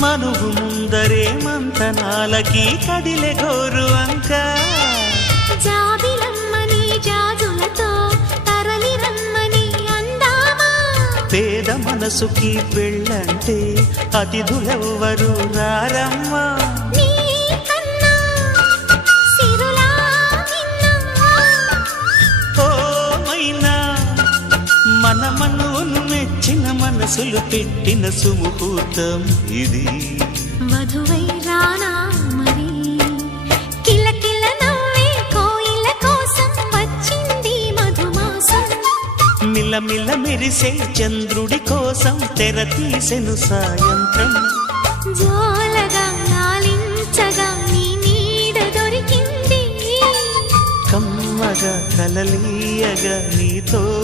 మనువు ముందరే మంతనాలకి కదిలే గోరు అంక. జాబిలమ్మని జాజులతో తరలి రమ్మని అందామా? పేద మనసుకి పెళ్ళంటే అతిథులెవ్వరు రారమ్మా. మైనా మన మెచ్చిన మనసులు పెట్టిన సుముహూర్తం ఇది. వధువై రానా మరి కిలకిల నవ్వే కోయిల కోసం వచ్చింది మధుమాసం. మిలమిల మెరిసే చంద్రుడి కోసం తెర తీసెను సాయంత్రం. జోలగా లాలించగా నీ నీడ దొరికింది. కమ్మగా కలలీయగా నీతో